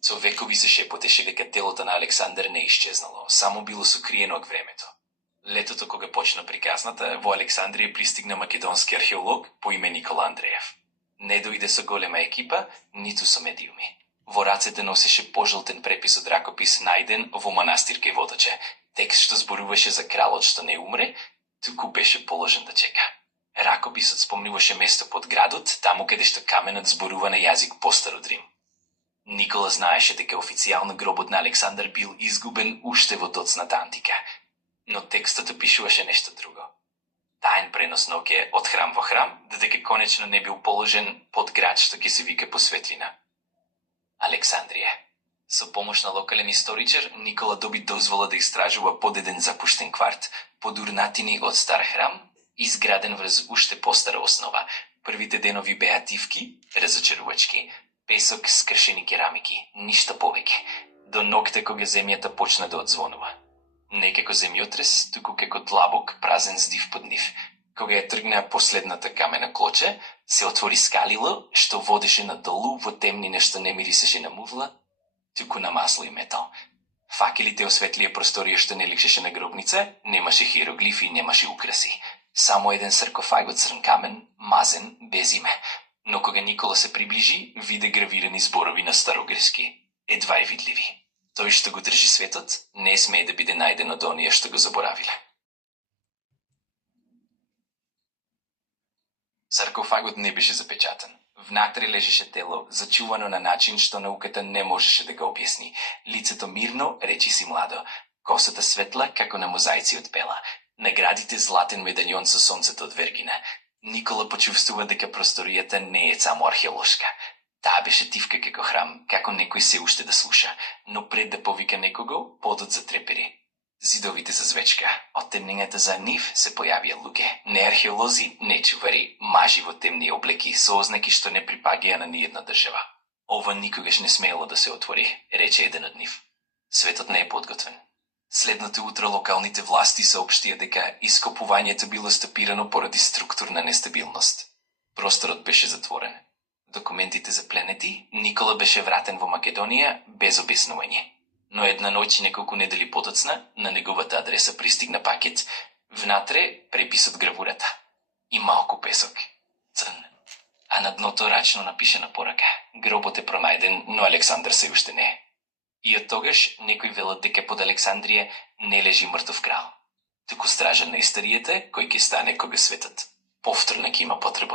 Со векови се шепотеше дека телото на Александар не исчезнало, само било сокриено од времето. Летото кога почна приказната, во Александрија пристигна македонски археолог по име Никола Андреев. Не дојде со голема екипа, ниту со медиуми. Во рацете носеше пожолтен препис од ракопис најден во манастир кај Водоче, текст што зборуваше за кралот што не умре, туку беше положен да чека. Ракописот спомнуваше место под градот, таму каде што каменот зборува на јазик постар од Рим. Никола знаеше дека официјално гробот на Александар бил изгубен уште во доцната антика, но текстот опишуваше нешто друго. Таен пренос на оке од храм во храм, додека конечно не бил положен под град што ќе се вика по светлина. Александрија. Со помош на локален историчар, Никола доби дозвола да истражува под еден запуштен кварт, под урнатини од стар храм, изграден врз уште постара основа. Првите денови беа тивки, разочарувачки, песок, скршени керамики, ништо повеќе, до ноќта кога земјата почна да одзвонува. Не како земјотрес, туку како длабок, празен здив под нив. Кога ја тргна последната камена клоче, се отвори скалило, што водеше надолу во темнина што не мирисеше на мувла, туку на масло и метал. Факелите осветлија просторија што не личеше на гробница, немаше хиероглифи, немаше украси. Само еден саркофаг од црн камен, мазен, без име. Но кога Никола се приближи, виде гравирани зборови на старогрески, едва и видливи. Тој што го држи светот, не смее да биде најден од оние што го заборавиле. Саркофагот не беше запечатан. Внатре лежеше тело, зачувано на начин што науката не можеше да го објасни. Лицето мирно, речиси младо, косата светла како на мозаици од бела, наградите златен медальон со сонцето од Вергина. Никола почувствува дека просторијата не е само археолошка. Таа беше тивка како храм, како некој се уште да слуша, но пред да повика некого, подот затрепери. Зидовите зазвечка, од темнината за нив се појавија луѓе. Не археолози, не чувари, мажи во темни облеки, со ознаки што не припагаја на ниедна држава. Ова никогаш не смеело да се отвори, рече еден од нив. Светот не е подготвен. Следното утро локалните власти соопштија дека ископувањето било стопирано поради структурна нестабилност. Просторот беше затворен. Документите запленети, Никола беше вратен во Македонија без објаснување. Но една ноќ неколку недели подоцна, на неговата адреса пристигна пакет. Внатре препис од гравурата. И малку песок. Црн. А на дното рачно напишена порака. Гробот е пронајден, но Александар се уште не е. И од тогаш некој велат дека под Александрија не лежи мртов крал. Туку стражен на историјата, кој ќе стане кога светот повторно ќе има потреба